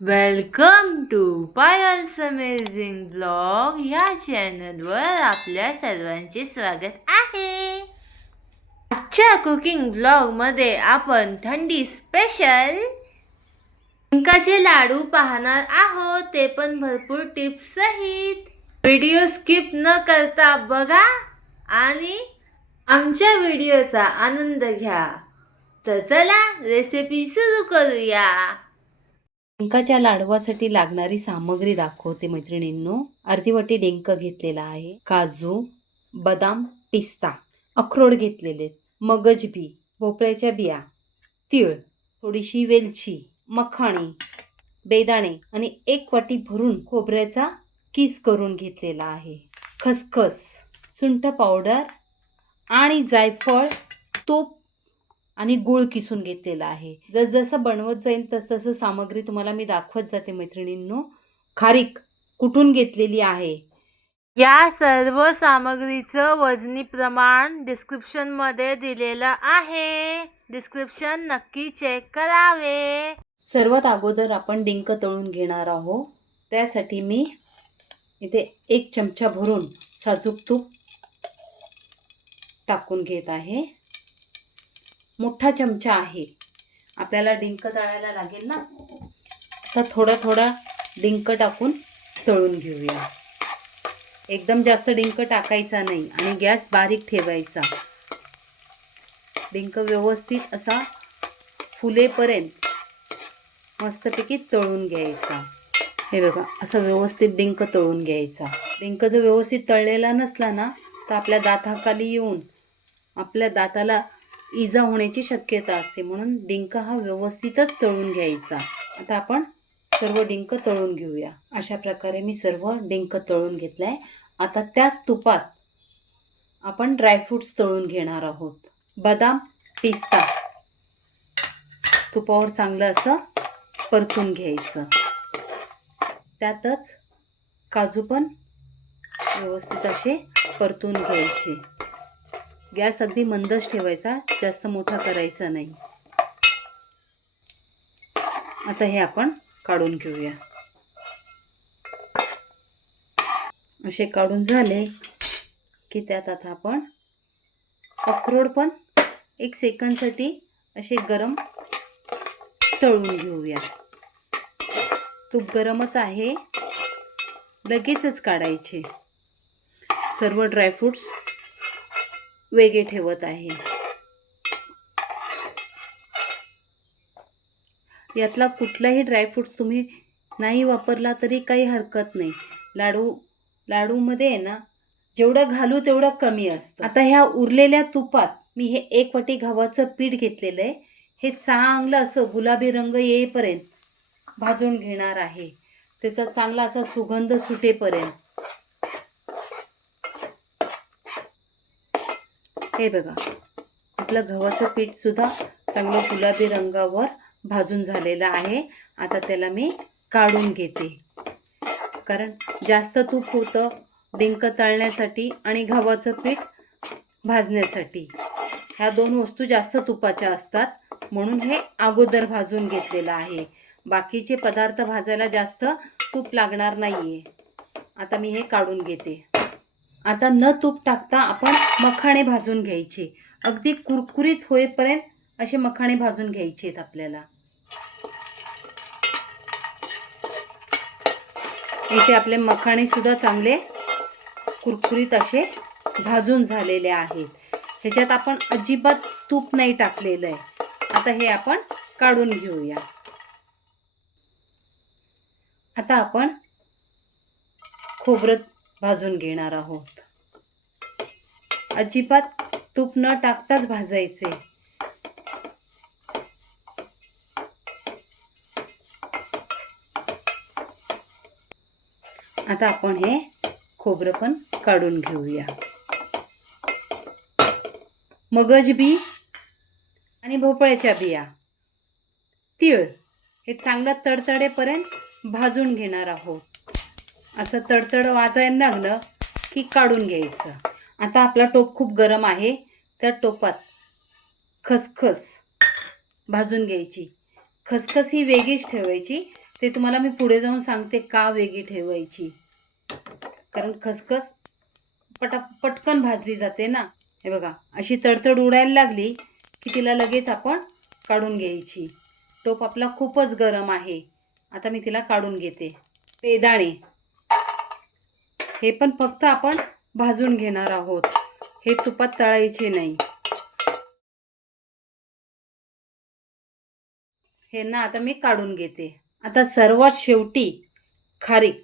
Welcome to Payal's amazing blog ह्या चॅनलवर आपल्या सर्वांचे स्वागत आहे. आजच्या कुकिंग ब्लॉगमध्ये आपण थंडी स्पेशल डिंकाचे लाडू पाहणार आहोत. ते पण भरपूर टिप्स सहित. व्हिडिओ स्किप न करता बघा आणि आमच्या व्हिडिओचा आनंद घ्या. तर चला रेसिपी सुरू करूया. डिंकाच्या लाडवासाठी लागणारी सामग्री दाखवते मैत्रिणींनो. अर्धी वाटी डिंक घेतलेला आहे काजू बदाम पिस्ता अक्रोड घेतलेले मगज बी भोपळ्याच्या बिया तीळ थोडीशी वेलची मखाणी बेदाणे आणि एक वाटी भरून खोबऱ्याचा किस करून घेतलेला आहे. खसखस सुंठ पावडर आणि जायफळ तूप आणि गूळ किसून घेतलेला आहे. जसजसं बनवत जाईल तस तसं सामग्री तुम्हाला मी दाखवत जाते मैत्रिणींनो. खारीक कुठून घेतलेली आहे? या सर्व सामग्रीचं वजनी प्रमाण डिस्क्रिप्शनमध्ये दिलेलं आहे. डिस्क्रिप्शन नक्की चेक करावे. सर्वात अगोदर आपण डिंक तळून घेणार आहोत. त्यासाठी मी इथे एक चमचा भरून साजूक तूप टाकून घेत आहे. मोठा चमचा आहे. आपल्याला डिंक तळायला लागेल ना? आता थोडा थोडा डिंक टाकून तळून घेऊया. एकदम जास्त डिंक टाकायचा नाही आणि गॅस बारीक ठेवायचा. डिंक व्यवस्थित असा फुलेपर्यंत मस्तपैकी तळून घ्यायचा. हे बघा असं व्यवस्थित डिंक तळून घ्यायचा. डिंक जर व्यवस्थित तळलेला नसला ना तर आपल्या दाताखाली येऊन आपल्या दाताला इजा होण्याची शक्यता असते. म्हणून डिंक हा व्यवस्थितच तळून घ्यायचा. आता आपण सर्व डिंक तळून घेऊया. अशा प्रकारे मी सर्व डिंक तळून घेतलं आहे आता त्याच तुपात आपण ड्रायफ्रूट्स तळून घेणार आहोत. बदाम पिस्ता तुपावर चांगलं असं परतून घ्यायचं. त्यातच काजू पण व्यवस्थित असे परतून घ्यायचे. गॅस अगदी मंदच ठेवायचा जास्त मोठा करायचा नाही. आता हे आपण काढून घेऊया. असे काढून झाले की त्यात आता आपण अक्रोड पण एक सेकंदसाठी असे गरम तळून घेऊया. तूप गरमच आहे लगेचच काढायचे. सर्व ड्रायफ्रूट्स वेगळे ठेवत आहे. यातला कुठलाही ड्रायफ्रूट्स तुम्ही नाही वापरला तरी काही हरकत नाही. लाडू लाडूमध्ये आहे ना जेवढं घालू तेवढं कमी असतं. आता ह्या उरलेल्या तुपात मी हे एक वाटी गव्हाचं पीठ घेतलेलं आहे. हे चांगलं असं गुलाबी रंग येईपर्यंत भाजून घेणार आहे. त्याचा चांगला असा सुगंध सुटेपर्यंत. हे बघा. आपलं गव्हाचं पीठ सुद्धा चांगलं गुलाबी रंगावर भाजून झालेलं आहे. आता त्याला मी काढून घेते. कारण जास्त तूप होतं डिंक तळण्यासाठी आणि गव्हाचं पीठ भाजण्यासाठी. ह्या दोन वस्तू जास्त तुपाच्या असतात. म्हणून हे अगोदर भाजून घेतलेलं आहे. बाकीचे पदार्थ भाजायला जास्त तूप लागणार नाही आहे आता मी हे काढून घेते. आता न तूप टाकता आपण मखाणे भाजून घ्यायचे. अगदी कुरकुरीत होईपर्यंत असे मखाणे भाजून घ्यायचे आहेत आपल्याला. इथे आपले मखाणे सुद्धा चांगले कुरकुरीत असे भाजून झालेले आहेत. ह्याच्यात आपण अजिबात तूप नाही टाकलेलं आहे. आता हे आपण काढून घेऊया. आता आपण खोबरं भाजून घेणार आहोत. अजिबात तूप न टाकताच भाजायचे. आता आपण हे खोबरं पण काढून घेऊया. मगज बी आणि भोपळ्याच्या बिया. तीळ हे चांगलं तडतडेपर्यंत भाजून घेणार आहोत. असं तडतड वाजायला लागलं की काढून घ्यायचं. आता आपला टोप खूप गरम आहे. त्या टोपात खसखस भाजून घ्यायची. खसखस ही वेगळीच ठेवायची. ते तुम्हाला मी पुढे जाऊन सांगते का वेगळी ठेवायची. कारण खसखस पटा पटकन भाजली जाते ना. हे बघा अशी तडतड उडायला लागली की तिला लगेच आपण काढून घ्यायची. टोप आपला खूपच गरम आहे. आता मी तिला काढून घेते. पेदाणे. हे पण फक्त आपण भाजून घेणार आहोत. हे तुपात तळायचे नाही. हे ना आता मी काढून घेते. आता सर्वात शेवटी खारीक.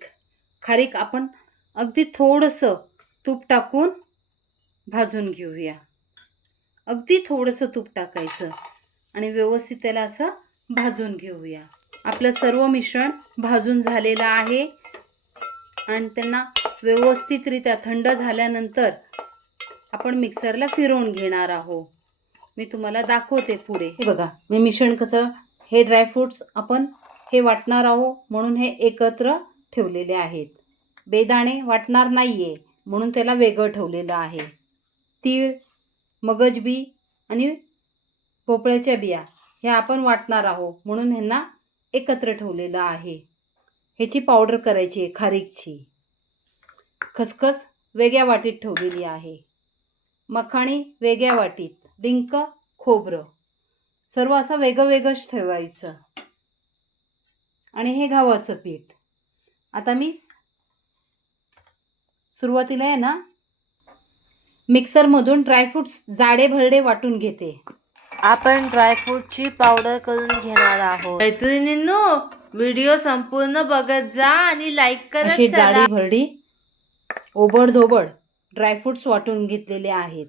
खारीक आपण अगदी थोडंसं तूप टाकून भाजून घेऊया. अगदी थोडंसं तूप टाकायचं आणि व्यवस्थित त्याला असं भाजून घेऊया. आपलं सर्व मिश्रण भाजून झालेलं आहे. आणि त्यांना व्यवस्थितरित्या थंड झाल्यानंतर आपण मिक्सरला फिरवून घेणार आहोत. मी तुम्हाला दाखवते पुढे. हे बघा मी मिश्रण कसं हे ड्रायफ्रूट्स आपण हे वाटणार आहोत म्हणून हे एकत्र ठेवलेले आहेत. बेदाणे वाटणार नाही आहे म्हणून त्याला वेगळं ठेवलेलं आहे. तीळ मगज बी आणि भोपळ्याच्या बिया ह्या आपण वाटणार आहोत म्हणून ह्यांना एकत्र ठेवलेलं आहे. ह्याची पावडर करायची आहे खारीकची. खसखस वेगळ्या वाटीत ठेवलेली आहे. मखाणी वेगळ्या वाटीत डिंक खोबरं. सर्व असं वेगळं वेगळंच ठेवायचं. आणि हे गव्हाचं पीठ. आता मी सुरुवातीला आहे ना मिक्सरमधून ड्रायफ्रुट्स जाडे भरडे वाटून घेते. आपण ड्रायफ्रूटची पावडर करून घेणार आहोत. मैत्रिणींनो व्हिडिओ संपूर्ण बघत जा आणि लाईक करत अशी चला. जाडी भरडी ओबड धोबड ड्रायफ्रुट्स वाटून घेतलेले आहेत.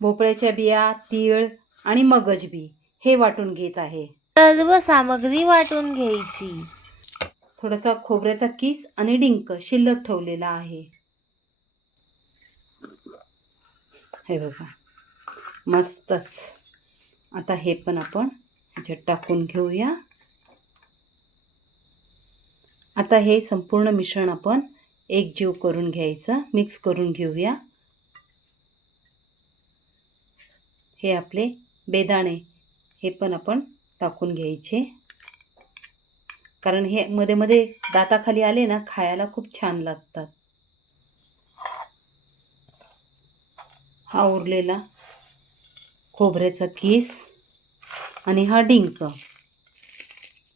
भोपळ्याच्या बिया तीळ आणि मगज बी हे वाटून घेत आहे. सर्व सामग्री वाटून घ्यायची. थोडासा खोबऱ्याचा किस आणि डिंक शिल्लक ठेवलेला आहे. हे बघा मस्तच. आता हे पण आपण ह्याच्यात टाकून घेऊया. आता हे संपूर्ण मिश्रण आपण एकजीव करून घ्यायचं. मिक्स करून घेऊया. हे आपले बेदाणे हे पण आपण टाकून घ्यायचे. कारण हे मध्ये मध्ये दाताखाली आले ना खायला खूप छान लागतात. हा उरलेला खोबऱ्याचा किस आणि हा डिंक.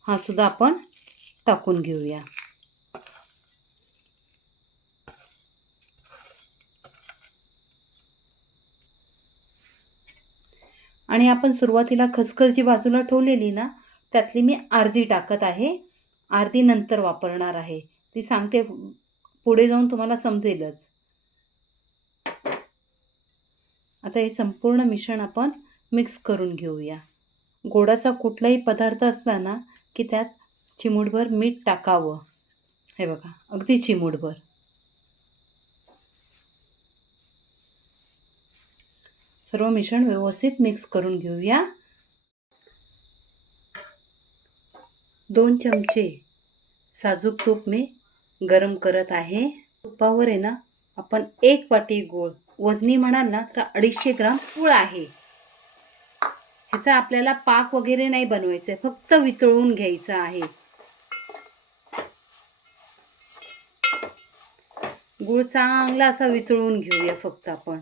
हा सुद्धा आपण टाकून घेऊया. आणि आपण सुरुवातीला खसखस जी बाजूला ठेवलेली ना त्यातली मी अर्धी टाकत आहे. अर्धी नंतर वापरणार आहे. ती सांगते पुढे जाऊन तुम्हाला समजेलच. आता हे संपूर्ण मिश्रण आपण मिक्स करून घेऊया. गोडाचा कुठलाही पदार्थ असला ना की त्यात चिमूटभर मीठ टाकावं. हे बघा अगदी चिमूटभर. सर्व मिश्रण व्यवस्थित मिक्स करून घेऊया. दोन चमचे साजूक तूप मी गरम करत आहे. तुपावर आहे ना आपण एक वाटी गोळ वजनी म्हणाल ना तर अडीचशे ग्राम पूळ आहे. ह्याचा आपल्याला पाक वगैरे नाही बनवायचं आहे फक्त वितळून घ्यायचं आहे. गूळ चांगला असा वितळून घेऊया फक्त आपण.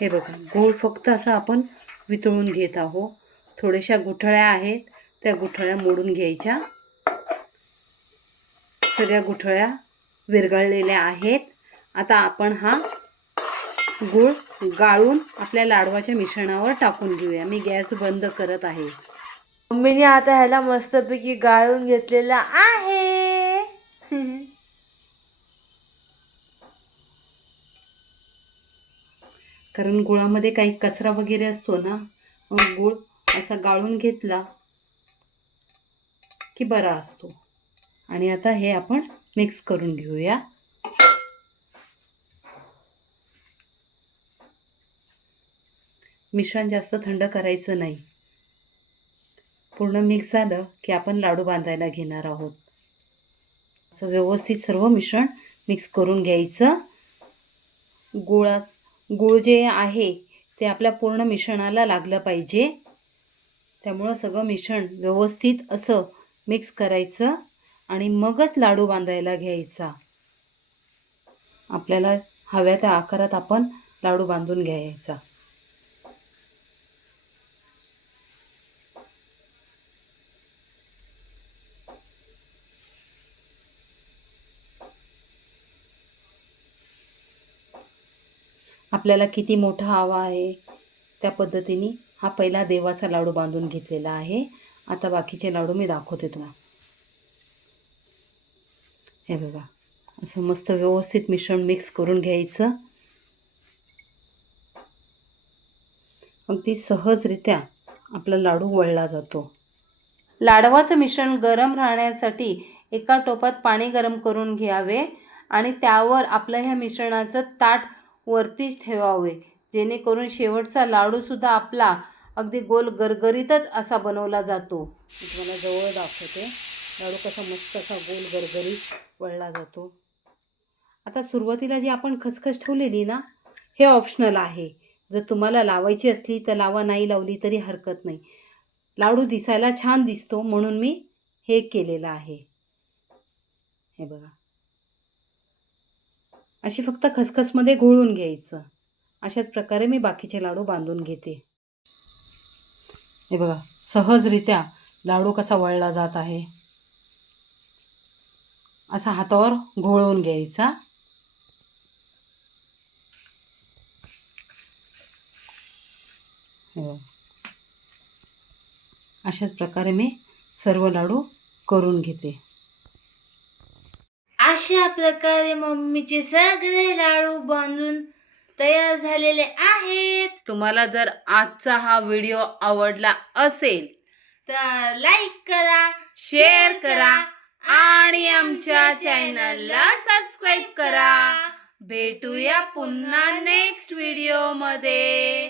हे बघा गूळ फक्त असा आपण वितळून घेत आहोत थोड्याशा गुठळ्या आहेत त्या गुठळ्या मोडून घ्यायच्या. सगळ्या गुठळ्या विरघळलेल्या आहेत. आता आपण हा गूळ गाळून आपल्या लाडवाच्या मिश्रणावर टाकून घेऊया. मी गॅस बंद करत आहे. मम्मीने आता ह्याला मस्तपैकी गाळून घेतलेला आहे. कारण गुळामध्ये काही कचरा वगैरे असतो ना मग गुळ असा गाळून घेतला की बरा असतो. आणि आता हे आपण मिक्स करून घेऊया. मिश्रण जास्त थंड करायचं नाही. पूर्ण मिक्स झालं की आपण लाडू बांधायला घेणार आहोत. असं व्यवस्थित सर्व मिश्रण मिक्स करून घ्यायचं. गुळा गुळ जे आहे ते आपल्या पूर्ण मिश्रणाला लागलं पाहिजे. त्यामुळं सगळं मिश्रण व्यवस्थित असं मिक्स करायचं आणि मगच लाडू बांधायला घ्यायचा. आपल्याला हव्या त्या आकारात आपण लाडू बांधून घ्यायचा. आपल्याला किती मोठा हवा आहे? त्या पद्धतीने हा पहिला देवाचा लाडू बांधून घेतलेला आहे. आता बाकीचे लाडू मी दाखवते तुम्हाला हे बघा असं मस्त व्यवस्थित मिश्रण मिक्स करून घ्यायचं. अगदी सहजरित्या आपला लाडू वळला जातो. लाडवाचं मिश्रण गरम राहण्यासाठी एका टोपात पाणी गरम करून घ्यावे आणि त्यावर आपलं ह्या मिश्रणाचं ताट वरतीच ठेवावे. जेणेकरून शेवटचा लाडूसुद्धा आपला अगदी गोल गरगरीतच असा बनवला जातो. तुम्हाला जवळ दाखवते. लाडू कसा मस्त असा गोल गरगरीत वळला जातो. आता सुरुवातीला जी आपण खसखस ठेवलेली ना हे ऑप्शनल आहे. जर तुम्हाला लावायची असली तर लावा नाही लावली तरी हरकत नाही. लाडू दिसायला छान दिसतो म्हणून मी हे केलेलं आहे. हे बघा. अशी फक्त खसखसमध्ये घोळून घ्यायचं. अशाच प्रकारे मी बाकीचे लाडू बांधून घेते. हे बघा सहजरित्या लाडू कसा वळला जात आहे. असा हातावर घोळवून घ्यायचा. अशाच प्रकारे मी सर्व लाडू करून घेते. अशा प्रकारे मम्मीचे सगळे लाडू बांधून तयार झालेले आहेत. तुम्हाला जर आजचा हा व्हिडिओ आवडला असेल तर लाईक करा शेअर करा आणि आमच्या चॅनलला सबस्क्राईब करा. भेटूया पुन्हा नेक्स्ट व्हिडिओमध्ये.